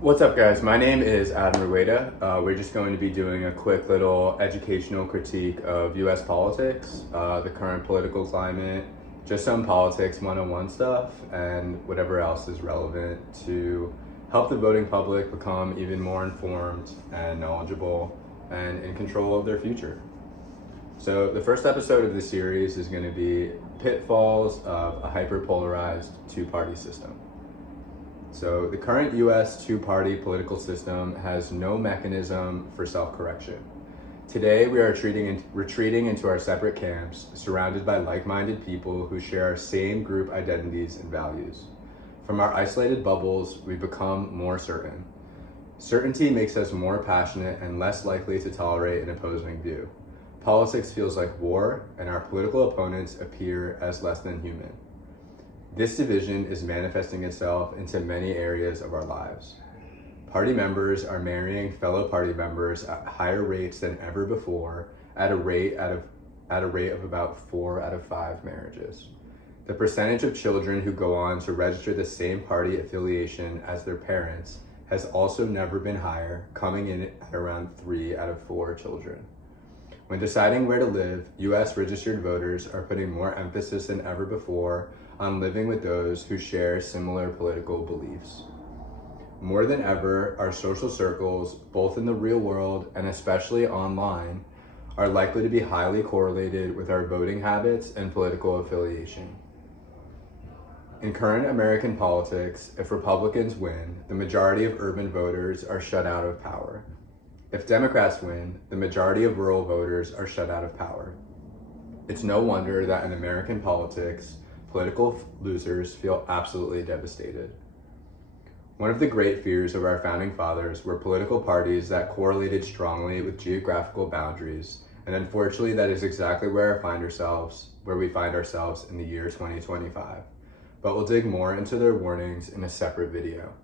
What's up, guys? My name is Adam Rueda. We're just going to be doing a quick little educational critique of US politics, the current political climate, just some politics 101 stuff, and whatever else is relevant to help the voting public become even more informed and knowledgeable and in control of their future. So the first episode of this series is going to be pitfalls of a hyper-polarized two-party system. So the current US two-party political system has no mechanism for self-correction. Today we are retreating into our separate camps, surrounded by like-minded people who share our same group identities and values. From our isolated bubbles, we become more certain. Certainty makes us more passionate and less likely to tolerate an opposing view. Politics feels like war, and our political opponents appear as less than human. This division is manifesting itself into many areas of our lives. Party members are marrying fellow party members at higher rates than ever before, at a rate of about 4 out of 5 marriages. The percentage of children who go on to register the same party affiliation as their parents has also never been higher, coming in at around 3 out of 4 children. When deciding where to live, US registered voters are putting more emphasis than ever before on living with those who share similar political beliefs. More than ever, our social circles, both in the real world and especially online, are likely to be highly correlated with our voting habits and political affiliation. In current American politics, if Republicans win, the majority of urban voters are shut out of power. If Democrats win, the majority of rural voters are shut out of power. It's no wonder that in American politics, political losers feel absolutely devastated. One of the great fears of our founding fathers were political parties that correlated strongly with geographical boundaries, and unfortunately that is exactly where we find ourselves in the year 2025. But we'll dig more into their warnings in a separate video.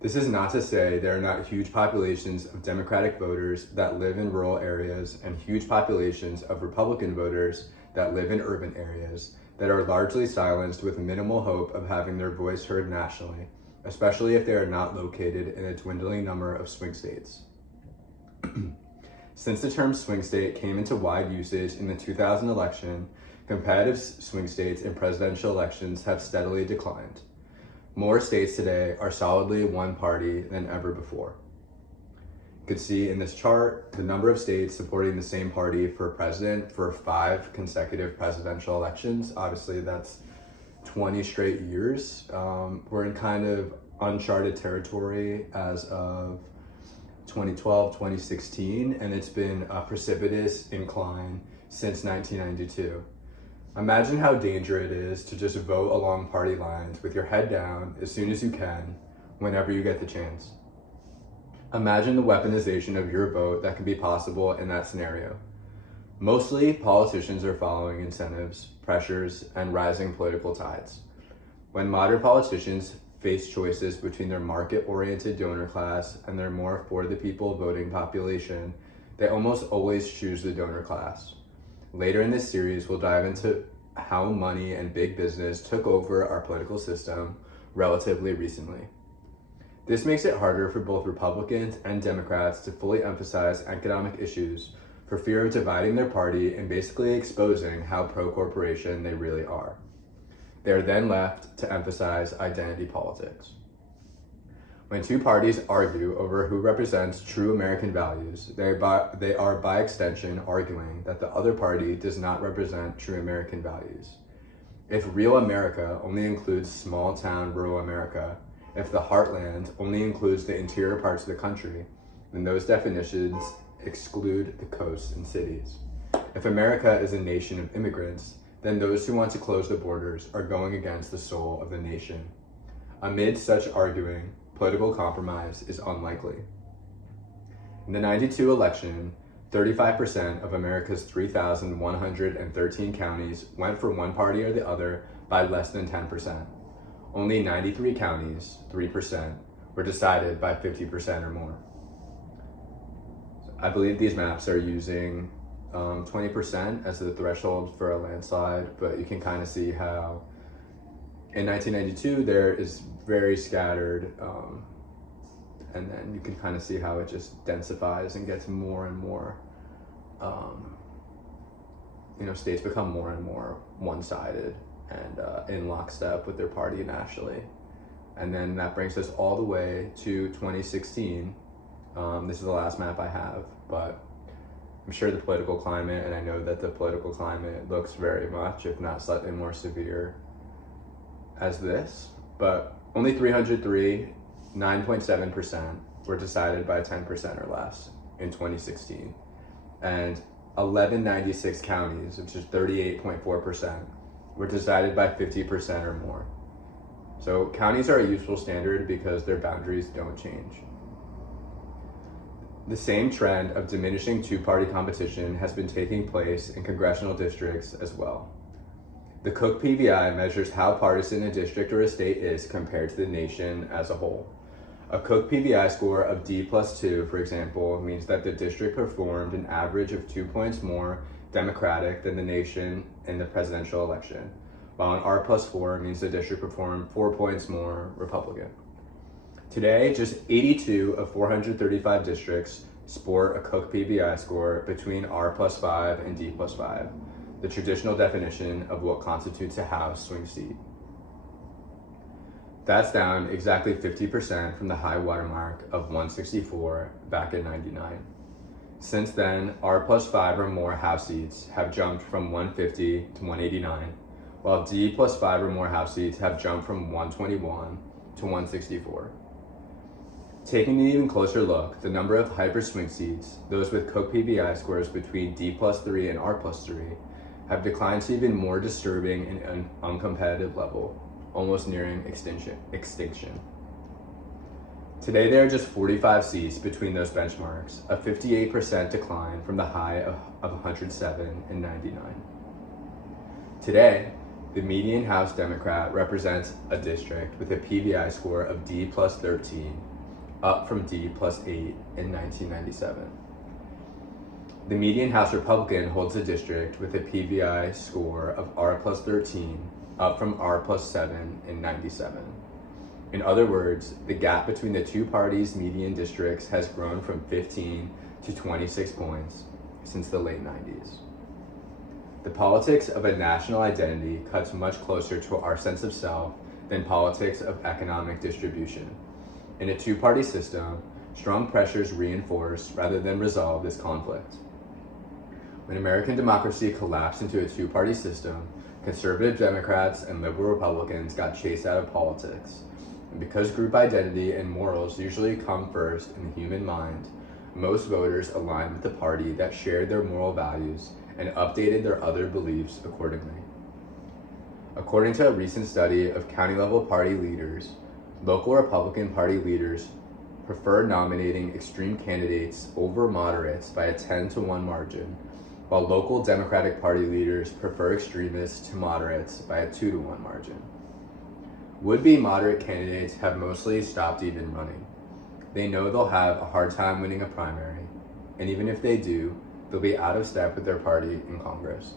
This is not to say there are not huge populations of Democratic voters that live in rural areas and huge populations of Republican voters that live in urban areas that are largely silenced with minimal hope of having their voice heard nationally, especially if they are not located in a dwindling number of swing states. Since the term swing state came into wide usage in the 2000 election, competitive swing states in presidential elections have steadily declined. More states today are solidly one party than ever before. You can see in this chart the number of states supporting the same party for president for 5 consecutive presidential elections. Obviously, that's 20 straight years. We're in kind of uncharted territory as of 2012, 2016, and it's been a precipitous incline since 1992. Imagine how dangerous it is to just vote along party lines with your head down as soon as you can, whenever you get the chance. Imagine the weaponization of your vote that can be possible in that scenario. Mostly, politicians are following incentives, pressures, and rising political tides. When modern politicians face choices between their market-oriented donor class and their more for-the-people voting population, they almost always choose the donor class. Later in this series, we'll dive into how money and big business took over our political system relatively recently. This makes it harder for both Republicans and Democrats to fully emphasize economic issues for fear of dividing their party and basically exposing how pro-corporation they really are. They are then left to emphasize identity politics. When two parties argue over who represents true American values, they are by extension arguing that the other party does not represent true American values. If real America only includes small town rural America, if the heartland only includes the interior parts of the country, then those definitions exclude the coasts and cities. If America is a nation of immigrants, then those who want to close the borders are going against the soul of the nation. Amid such arguing, political compromise is unlikely. In the '92 election, 35% of America's 3,113 counties went for one party or the other by less than 10%. Only 93 counties, 3%, were decided by 50% or more. I believe these maps are using 20% as the threshold for a landslide, but you can kind of see how In 1992, there is very scattered, and then you can kind of see how it just densifies and gets more and more, states become more and more one-sided and in lockstep with their party nationally. And then that brings us all the way to 2016. This is the last map I have, but I'm sure the political climate, and I know that the political climate looks very much, if not slightly more severe as this, but only 303, 9.7% were decided by 10% or less in 2016. And 1196 counties, which is 38.4%, were decided by 50% or more. So counties are a useful standard because their boundaries don't change. The same trend of diminishing two-party competition has been taking place in congressional districts as well. The Cook PVI measures how partisan a district or a state is compared to the nation as a whole. A Cook PVI score of D+2, for example, means that the district performed an average of 2 points more Democratic than the nation in the presidential election, while an R+4 means the district performed 4 points more Republican. Today, just 82 of 435 districts sport a Cook PVI score between R+5 and D+5, the traditional definition of what constitutes a House swing seat. That's down exactly 50% from the high watermark of 164 back in '99. Since then, R+5 or more House seats have jumped from 150 to 189, while D+5 or more House seats have jumped from 121 to 164. Taking an even closer look, the number of hyper swing seats, those with Cook PVI scores between D+3 and R+3, have declined to even more disturbing and uncompetitive level, almost nearing extinction. Today, there are just 45 seats between those benchmarks, a 58% decline from the high of 107 in '99. Today, the median House Democrat represents a district with a PVI score of D+13, up from D+8 in 1997. The median House Republican holds a district with a PVI score of R+13, up from R+7 in '97. In other words, the gap between the two parties' median districts has grown from 15 to 26 points since the late '90s. The politics of a national identity cuts much closer to our sense of self than politics of economic distribution. In a two-party system, strong pressures reinforce rather than resolve this conflict. When American democracy collapsed into a two-party system, conservative Democrats and liberal Republicans got chased out of politics. And because group identity and morals usually come first in the human mind, most voters aligned with the party that shared their moral values and updated their other beliefs accordingly. According to a recent study of county-level party leaders, local Republican Party leaders prefer nominating extreme candidates over moderates by a 10-1 margin, while local Democratic Party leaders prefer extremists to moderates by a 2-1 margin. Would-be moderate candidates have mostly stopped even running. They know they'll have a hard time winning a primary, and even if they do, they'll be out of step with their party in Congress.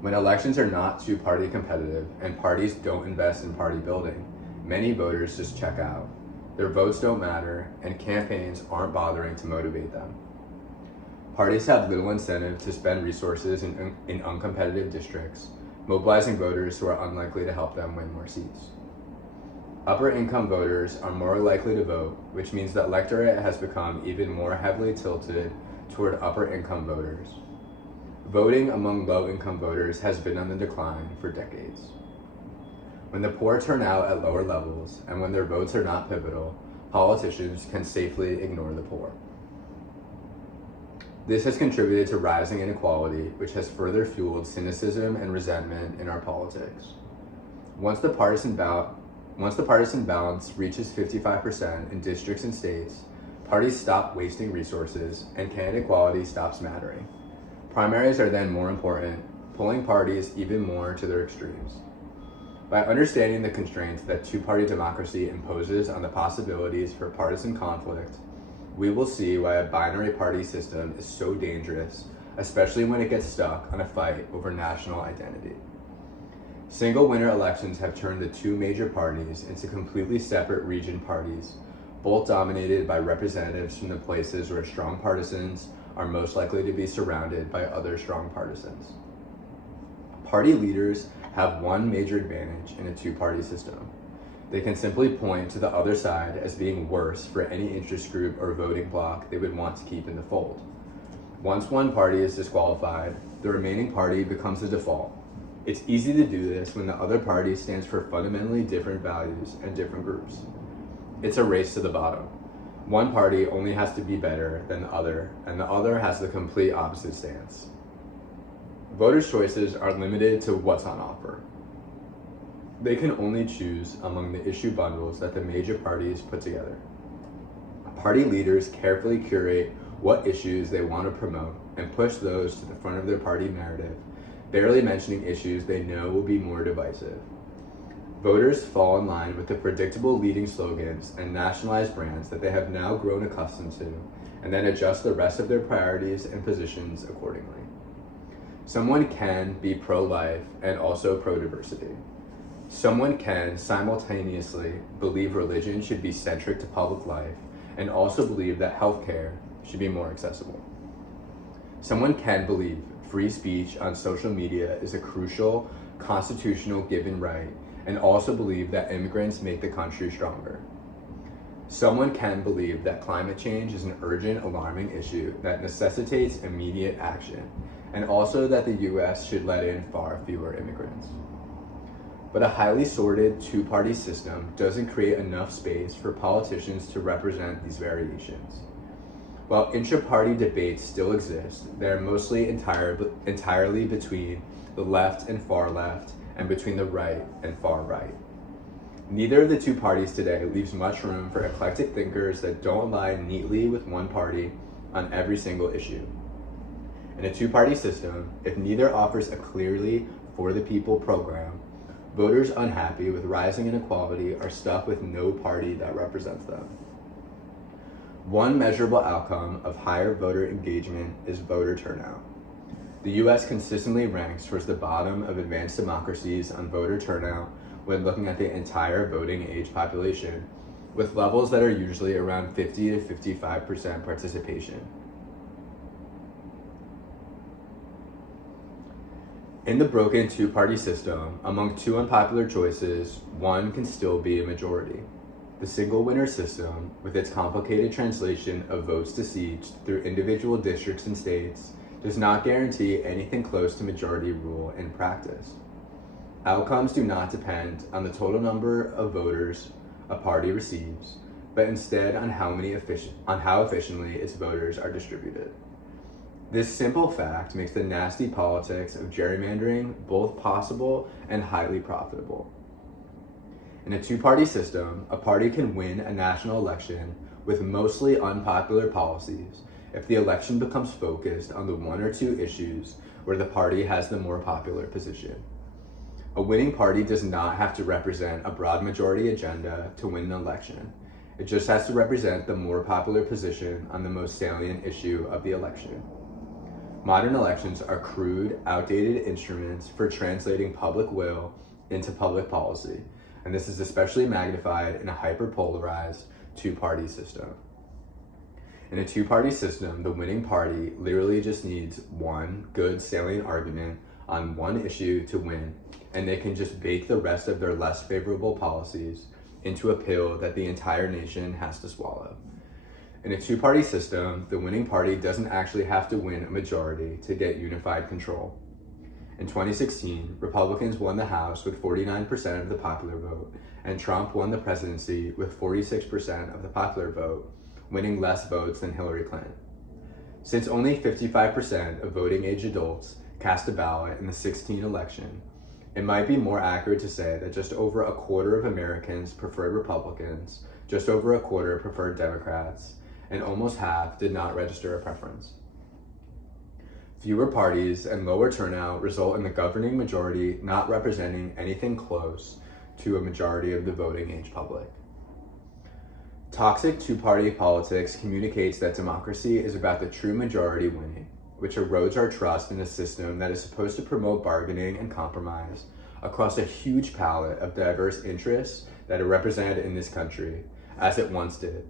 When elections are not two-party competitive and parties don't invest in party building, many voters just check out. Their votes don't matter, and campaigns aren't bothering to motivate them. Parties have little incentive to spend resources in uncompetitive districts, mobilizing voters who are unlikely to help them win more seats. Upper-income voters are more likely to vote, which means the electorate has become even more heavily tilted toward upper-income voters. Voting among low-income voters has been on the decline for decades. When the poor turn out at lower levels, and when their votes are not pivotal, politicians can safely ignore the poor. This has contributed to rising inequality, which has further fueled cynicism and resentment in our politics. Once the partisan balance reaches 55% in districts and states, parties stop wasting resources and candidate quality stops mattering. Primaries are then more important, pulling parties even more to their extremes. By understanding the constraints that two-party democracy imposes on the possibilities for partisan conflict, we will see why a binary party system is so dangerous, especially when it gets stuck on a fight over national identity. Single winner elections have turned the two major parties into completely separate region parties, both dominated by representatives from the places where strong partisans are most likely to be surrounded by other strong partisans. Party leaders have one major advantage in a two-party system. They can simply point to the other side as being worse for any interest group or voting bloc they would want to keep in the fold. Once one party is disqualified, the remaining party becomes the default. It's easy to do this when the other party stands for fundamentally different values and different groups. It's a race to the bottom. One party only has to be better than the other, and the other has the complete opposite stance. Voters' choices are limited to what's on offer. They can only choose among the issue bundles that the major parties put together. Party leaders carefully curate what issues they want to promote and push those to the front of their party narrative, barely mentioning issues they know will be more divisive. Voters fall in line with the predictable leading slogans and nationalized brands that they have now grown accustomed to, and then adjust the rest of their priorities and positions accordingly. Someone can be pro-life and also pro-diversity. Someone can simultaneously believe religion should be centric to public life and also believe that healthcare should be more accessible. Someone can believe free speech on social media is a crucial constitutional given right and also believe that immigrants make the country stronger. Someone can believe that climate change is an urgent, alarming issue that necessitates immediate action, and also that the US should let in far fewer immigrants. But a highly sorted two-party system doesn't create enough space for politicians to represent these variations. While intra-party debates still exist, they are mostly entirely between the left and far left, and between the right and far right. Neither of the two parties today leaves much room for eclectic thinkers that don't align neatly with one party on every single issue. In a two-party system, if neither offers a clearly for the people program, voters unhappy with rising inequality are stuck with no party that represents them. One measurable outcome of higher voter engagement is voter turnout. The US consistently ranks towards the bottom of advanced democracies on voter turnout when looking at the entire voting age population, with levels that are usually around 50 to 55% participation. In the broken two-party system, among two unpopular choices, one can still be a majority. The single winner system, with its complicated translation of votes to seats through individual districts and states, does not guarantee anything close to majority rule in practice. Outcomes do not depend on the total number of voters a party receives, but instead on how efficiently its voters are distributed. This simple fact makes the nasty politics of gerrymandering both possible and highly profitable. In a two-party system, a party can win a national election with mostly unpopular policies if the election becomes focused on the one or two issues where the party has the more popular position. A winning party does not have to represent a broad majority agenda to win an election. It just has to represent the more popular position on the most salient issue of the election. Modern elections are crude, outdated instruments for translating public will into public policy, and this is especially magnified in a hyper-polarized two-party system. In a two-party system, the winning party literally just needs one good salient argument on one issue to win, and they can just bake the rest of their less favorable policies into a pill that the entire nation has to swallow. In a two-party system, the winning party doesn't actually have to win a majority to get unified control. In 2016, Republicans won the House with 49% of the popular vote, and Trump won the presidency with 46% of the popular vote, winning less votes than Hillary Clinton. Since only 55% of voting-age adults cast a ballot in the 2016 election, it might be more accurate to say that just over a quarter of Americans preferred Republicans, just over a quarter preferred Democrats, and almost half did not register a preference. Fewer parties and lower turnout result in the governing majority not representing anything close to a majority of the voting age public. Toxic two-party politics communicates that democracy is about the true majority winning, which erodes our trust in a system that is supposed to promote bargaining and compromise across a huge palette of diverse interests that are represented in this country, as it once did.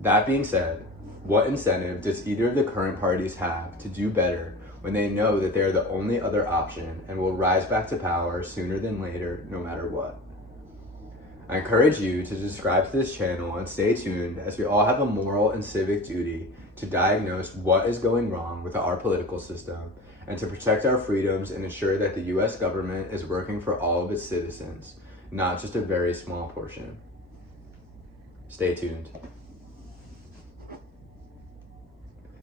That being said, what incentive does either of the current parties have to do better when they know that they are the only other option and will rise back to power sooner than later, no matter what? I encourage you to subscribe to this channel and stay tuned, as we all have a moral and civic duty to diagnose what is going wrong with our political system and to protect our freedoms and ensure that the US government is working for all of its citizens, not just a very small portion. Stay tuned.